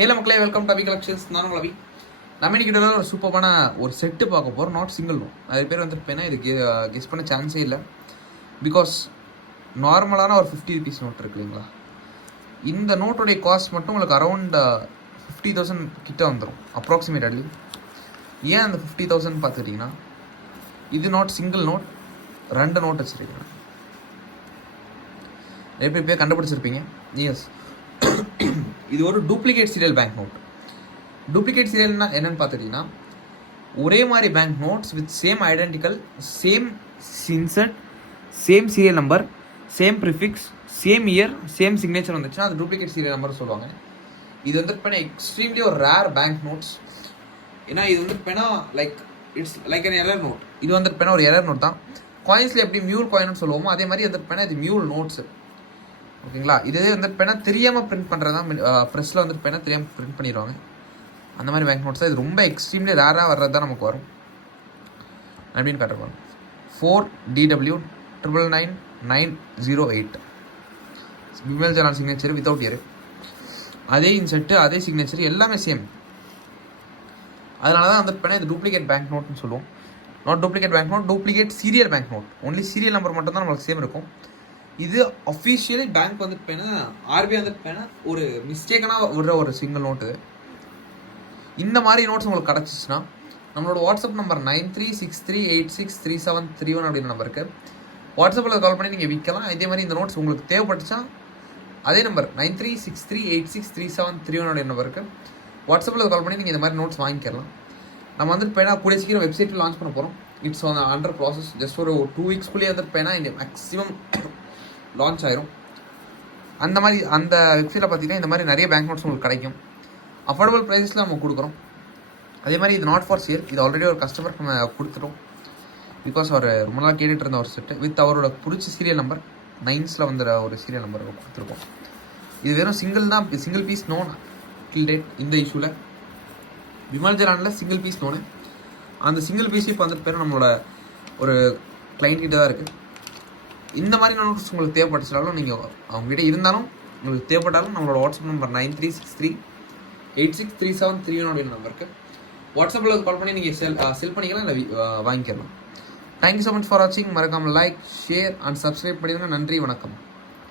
Hello மக்களே, welcome to Abhi collections. நானும் ரவி. நம்ம இன்னைக்கு ஒரு சூப்பரான ஒரு செட்டு பார்க்க போகிறோம். Not single note. நிறைய பேர் வந்துருப்பேன்னா இது கெஸ் பண்ண சான்ஸே இல்லை. பிகாஸ் நார்மலான ஒரு 50 rupees நோட் இருக்கு இல்லைங்களா, இந்த நோட்டுடைய காஸ்ட் மட்டும் உங்களுக்கு அரௌண்ட் 50,000 கிட்ட வந்துடும் அப்ராக்சிமேட்லி. ஏன் அந்த 50,000 பார்த்துக்கிட்டிங்கன்னா, இது நாட் சிங்கிள் நோட், 2 நோட் வச்சுருக்கேன். நிறைய பேர் கண்டுபிடிச்சிருப்பீங்க. எஸ், இது ஒரு duplicate serial bank note. Duplicate சீரியல்னா என்னன்னு பார்த்துட்டிங்கன்னா, ஒரே மாதிரி bank notes with same identical, same insert, same serial number, same prefix, same year, same signature வந்துச்சுன்னா அது டூப்ளிகேட் சீரியல் நம்பர் சொல்லுவாங்க. இது வந்து இப்போ எக்ஸ்ட்ரீம்லி ஒரு ரேர் பேங்க் நோட்ஸ். ஏன்னா இது வந்து இப்போ like it's like an error note. இது வந்து இப்போ ஒரு எரர் நோட் தான். காயின்ஸில் எப்படி மியூல் காயின்னு சொல்லுவோமோ அதே மாதிரி வந்து இப்போ இது மியூல் நோட்ஸு. ஓகேங்களா, இதே வந்து இப்போ தெரியாமல் பிரிண்ட் பண்ணுறது தான். ப்ரெஸ்ஸில் வந்து இப்போ தெரியாமல் பிரிண்ட் பண்ணிடுவாங்க. அந்த மாதிரி பேங்க் நோட்ஸ் தான். இது ரொம்ப எக்ஸ்ட்ரீம்லி ரேராக வர்றது தான் நமக்கு வரும். அப்படின்னு காட்டுவாங்க. 4DW9990908 Vimal Jalan signature without year. அதே இன்செட்டு, அதே சிக்னேச்சர், எல்லாமே சேம். அதனால தான் வந்து இப்போ இது டூப்ளிகேட் பேங்க் நோட்னு சொல்லுவோம். Not duplicate bank note, duplicate serial bank note. Only serial number மட்டும் தான் நம்மளுக்கு சேம் இருக்கும். இது அஃபிஷியலி பேங்க் வந்து இப்போ ஆர்பிஐ வந்து இப்போ ஒரு மிஸ்டேக்கான விடுற ஒரு சிங்கிள் நோட்டு. இந்த மாதிரி நோட்ஸ் உங்களுக்கு கிடச்சிச்சுன்னா நம்மளோட வாட்ஸ்அப் நம்பர் 9363863731 அப்படின்ற நம்பருக்கு வாட்ஸ்அப்பில் கால் பண்ணி நீங்கள் விற்கலாம். இதே மாதிரி இந்த நோட்ஸ் உங்களுக்கு தேவைப்பட்டுச்சா அதே நம்பர் 9363863731 அப்படின்ற நம்பருக்கு வாட்ஸ்அப்பில் கால் பண்ணி நீங்கள் இந்த மாதிரி நோட்ஸ் வாங்கிக்கலாம். நம்ம வந்து இப்போ கூடிய சீக்கிரம் வெப்சைட்டில் லான்ச் பண்ண போகிறோம். It's on under process. Just ஒரு 2 weeksக்குள்ளேயே வந்து இப்போ இந்த மேக்ஸிமம் லான்ச் ஆயிரும். அந்த மாதிரி அந்த வெப்சைட்டில் பார்த்தீங்கன்னா இந்த மாதிரி நிறைய பேங்க் நோட்ஸ் உங்களுக்கு கிடைக்கும். அஃபோர்டபுள் ப்ரைஸில் நம்ம கொடுக்குறோம். அதே மாதிரி இது நாட் ஃபார் சேல். இது ஆல்ரெடி ஒரு கஸ்டமருக்கு நம்ம கொடுத்துட்டோம். பிகாஸ் அவர் ரொம்ப நாள் கேட்டுட்டு இருந்த ஒரு செட்டு வித் அவரோட பிடிச்ச சீரியல் நம்பர் 9s வந்துற ஒரு சீரியல் நம்பர் கொடுத்துருக்கோம். இது வெறும் சிங்கிள் தான், single piece known till date. இந்த இஷ்யூவில் விமல் ஜலானில் சிங்கிள் பீஸ் நோனு. அந்த சிங்கிள் பீஸ் இப்போ வந்துட்டு பேர் நம்மளோட ஒரு கிளைண்ட் கிட்ட தான் இருக்குது. இந்த மாதிரி நோட்ஸ் உங்களுக்கு தேவைப்பட்டுச்சாலும் நீங்கள் அவங்ககிட்ட இருந்தாலும் உங்களுக்கு தேவைப்பட்டாலும் நம்மளோட வாட்ஸ்அப் நம்பர் 9363863731 அப்படின்ற நம்பருக்கு வாட்ஸ்அப்பில் கால் பண்ணி நீங்கள் செல் பண்ணிக்கலாம், இல்லை வாங்கிக்கலாம். தேங்க்யூ ஸோ மச் ஃபார் வாட்சிங். மறக்காமல் லைக், ஷேர் அண்ட் சப்ஸ்கிரைப் பண்ணிடுங்க. நன்றி, வணக்கம்.